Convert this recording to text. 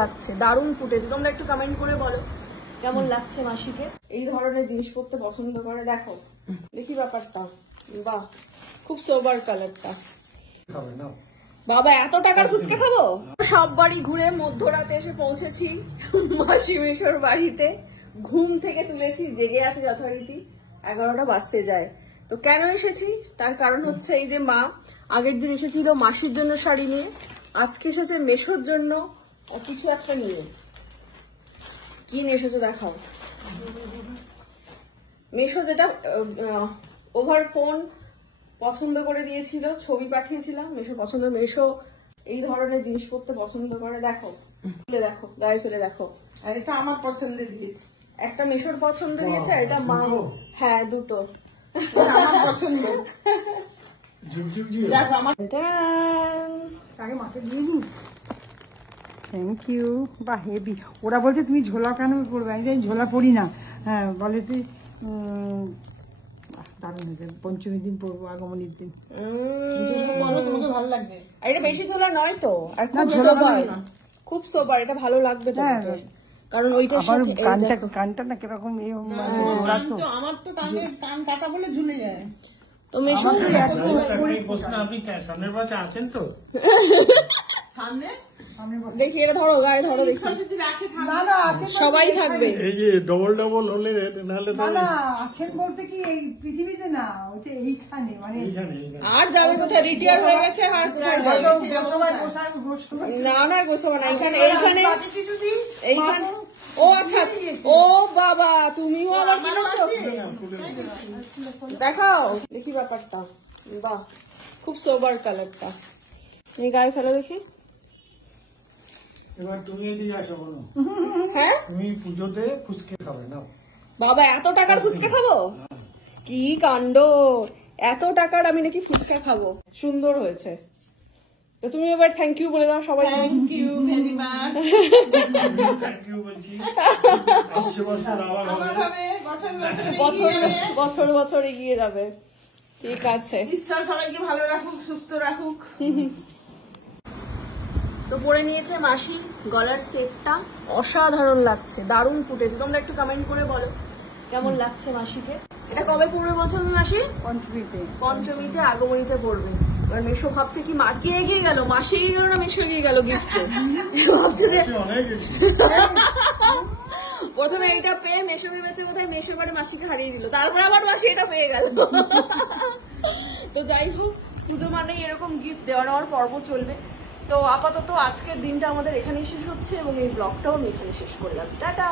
লাগছে, দারুণ ফুটেছে। তোমরা একটু কমেন্ট করে বলো কেমন লাগছে মাসিকে। এই ধরনের জিনিস পড়তে পছন্দ করে। দেখো দেখি ব্যাপারটা, বাহ খুব সোবার কালারটা। বাবা এত টাকার ফুচকা খাবো? সব বাড়ি ঘুরে মধ্যরাতে এসে পৌঁছেছি মাসি মেশোর বাড়িতে। ঘুম থেকে তুলেছি, জেগে আছে যথারীতি, 11টা বাজতে যায়। তো কেন এসেছি তার কারণ হচ্ছে এই যে মা আগের দিন এসেছিল মাসির জন্য শাড়ি নিয়ে, আজকে এসেছে মেশোর জন্য কিছু একটা নিয়ে। কি নিয়ে এসেছে দেখাও। মেশো যেটা ওভার ফোন পছন্দ করে দিয়েছিল, ছবি পাঠিয়েছিলাম, মেশো পছন্দ। মেশো এই ধরনের জিনিস পড়তে পছন্দ করে। দেখো ফেলে দেখো, গায়ে ফেলে দেখো। আর এটা আমার পছন্দের দিয়েছি, একটা মেশোর পছন্দ দিয়েছে, এটা মা। হ্যাঁ দুটো আমার পছন্দ। দেখো আমার আগে মাকে দিয়ে দিই। Thank you. বা হেভি। ওরা বলছে তুমি ঝোলা কেন পড়বে, আমি ঝোলা পড়ি না। হ্যাঁ বলে তুই দারুণ হয়েছে, পঞ্চমীর দিন পড়বো, আগমনীর দিন। তোমাকে ভালো লাগবে। এটা বেশি ঝোলা নয় তো, আর খুব সোবার, এটা ভালো লাগবে তো। কারণ ওইটা কানটা না কিরকম আমার তো কান কাটা বলে ঝুলে যায়। তো মেশো আপনি সামনের পাশে আছেন তো? সামনে দেখি এটা ধরো, গায়ে ধরো দেখি। সবাই থাকবে। এই যে ডবল ডবল হলে নাহলে আছেন বলতে কি এই পৃথিবীতে না, ওইটা এইখানে, মানে আর যাবে কোথায়, রিটায়ার হয়ে গেছে আর কোথায় যাবে? না না গোসবা না, এইখানে এইখানে এইখানে। ও আচ্ছা, ও বাবা তুমিও আবার কি করছো? দেখাও দেখি ব্যাপারটা, বাহ খুব সোবার কালারটা। এই গায়ে ফেলো দেখি। এবার তুমি এদিকে আসো, বলো। হ্যাঁ তুমি পুজোতে ফুচকা খাবে না? বাবা এত টাকার ফুচকা খাবো? কি কাণ্ড, এত টাকার আমি নাকি ফুচকা খাবো। সুন্দর হয়েছে। তো তুমি এবার থ্যাংক ইউ বলে দাও সবাই। Thank you very much. Thank you বলছি। আসছে বছর আবার হবে। বছর বছর এগিয়ে যাবে। ঠিক আছে, ঈশ্বর সবাইকে ভালো রাখুক, সুস্থ রাখুক। তো পরে নিয়েছে মাসি গলার সেটটা, অসাধারণ লাগছে, দারুণ ফুটেছে। তোমরা একটু কমেন্ট করে বলো কেমন লাগছে মাসিকে। এটা কবে পড়বে বলছো তুমি মাসি? পঞ্চমীতে আগমনীতে পড়বে। এবার মেশো ভাবছে কি মা কে এগিয়ে গেল, মাসি এগিয়ে গেল না মেশো এগিয়ে গেল গিফটে। ভাবছে যে প্রথমে এইটা পেয়ে মেশো ভেবেছে কোথায় মেশো বাড়ি মাসিকে হারিয়ে দিল, তারপরে আবার মাসি এটা পেয়ে গেল। তো যাই হোক, পুজো মানেই এরকম গিফট দেওয়া নেওয়ার পর্ব চলবে। তো আপাতত আজকের দিনটা আমাদের এখানেই শেষ হচ্ছে এবং এই ব্লগটাও আমি এখানে শেষ করলাম। টাটা।